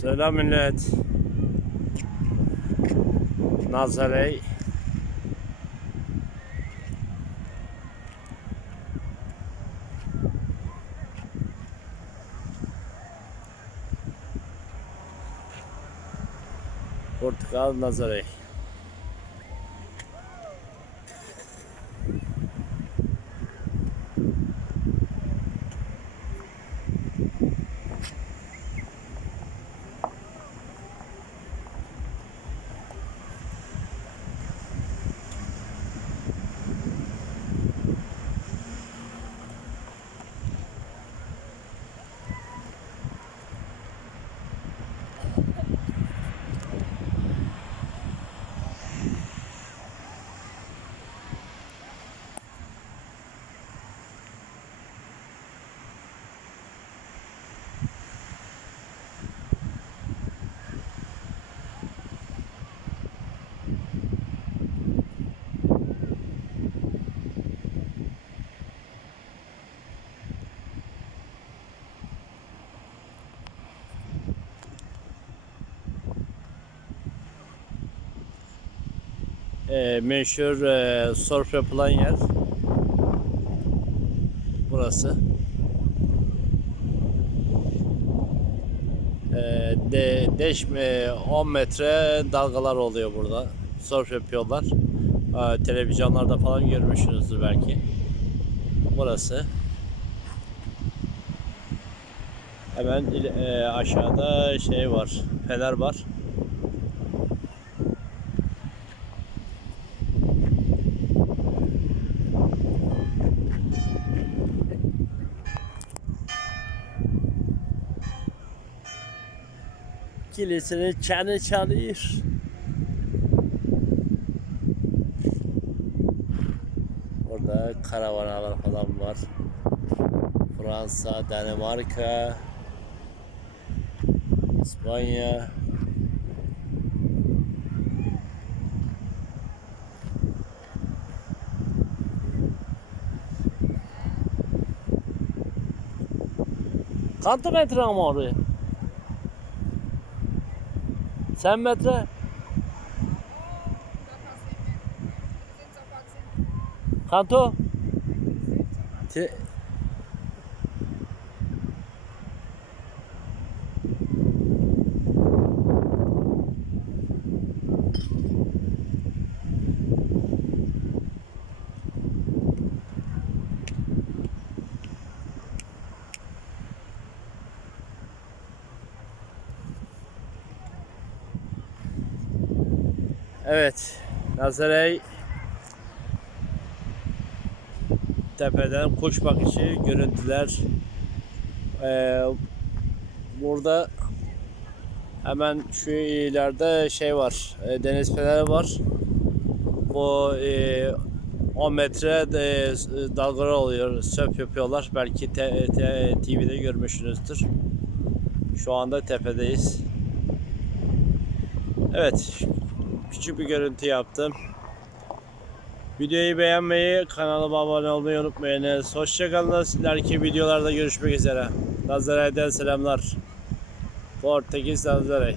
Selam millet. Nazarey. Portakal Nazarey. E, meşhur e, surf yapılan yer. Burası. E, de, deş, e, 10 metre dalgalar oluyor burada. Surf yapıyorlar. E, televizyonlarda falan görmüşsünüzdür belki. Burası. Hemen e, aşağıda şey var. Fener var. Kilisinin çanı çalıyor. Orada karavanalar falan var. Fransa, Danimarka, İspanya. Kaç metre ama oraya? Sen metre? Kanto? Evet. Nazarey tepeden kuş bakışı görüntüler. Ee, burada hemen şu ileride şey var. e, deniz feneri var. Bu e, 10 metre de, dalgalar oluyor. Söp yapıyorlar. Belki te, te- TV'de görmüşsünüzdür. Şu anda tepedeyiz. Evet. Küçük bir görüntü yaptım. Videoyu beğenmeyi, kanalıma abone olmayı unutmayınız. Hoşçakalın. İleriki videolarda görüşmek üzere. Nazaray'dan selamlar. Portekiz Nazaray.